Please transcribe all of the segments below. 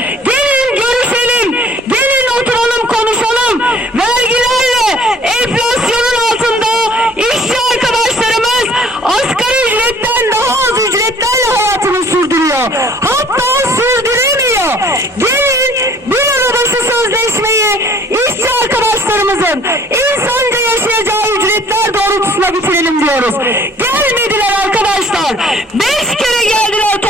Gelin görüşelim, gelin oturalım konuşalım. Vergilerle enflasyonun altında işçi arkadaşlarımız asgari ücretten daha az ücretlerle hayatını sürdürüyor. Hatta sürdüremiyor. Gelin bir arada sözleşmeyi işçi arkadaşlarımızın insanca yaşayacağı ücretler doğrultusuna bitirelim diyoruz. Gelmediler arkadaşlar. Beş kere geldiler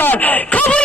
çalışıyorlar. Kabul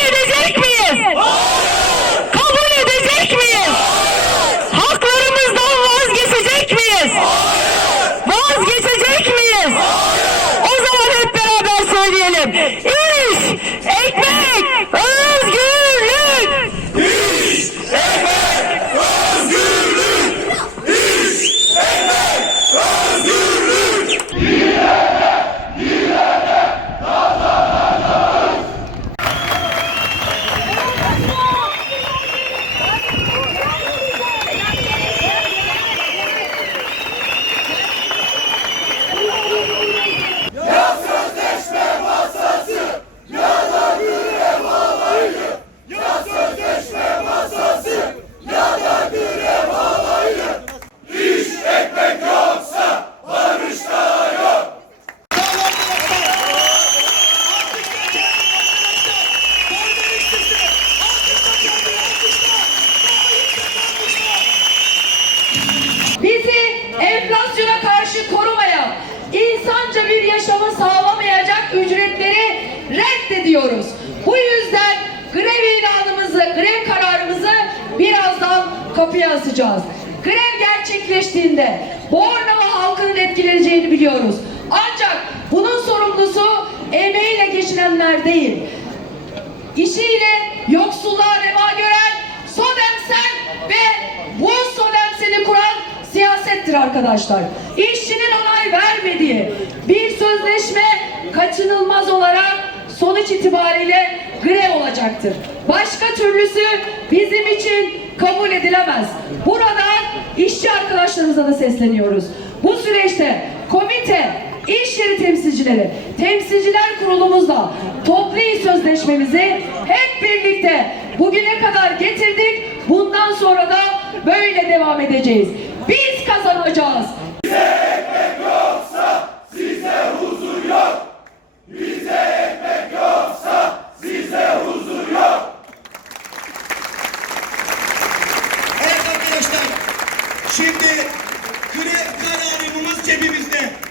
insanca bir yaşamı sağlamayacak ücretleri reddediyoruz. Bu yüzden grev ilanımızı, grev kararımızı birazdan kapıya asacağız. Grev gerçekleştiğinde Bornova halkının etkileneceğini biliyoruz. Ancak bunun sorumlusu emeğiyle geçinenler değil. İşiyle yoksulluğa reva gören Sodemsen ve bu Sodemsen'i kuran siyasettir arkadaşlar. İşçinin onay vermediği bir sözleşme kaçınılmaz olarak sonuç itibariyle grev olacaktır. Başka türlüsü bizim için kabul edilemez. Buradan işçi arkadaşlarımıza da sesleniyoruz. Bu süreçte komite, iş yeri temsilcileri, temsilciler kurulumuzla toplu iş sözleşmemizi hep birlikte bugüne kadar getirdik. Bundan sonra da böyle devam edeceğiz. Biz kazanacağız. Şimdi grev kararımız cebimizde.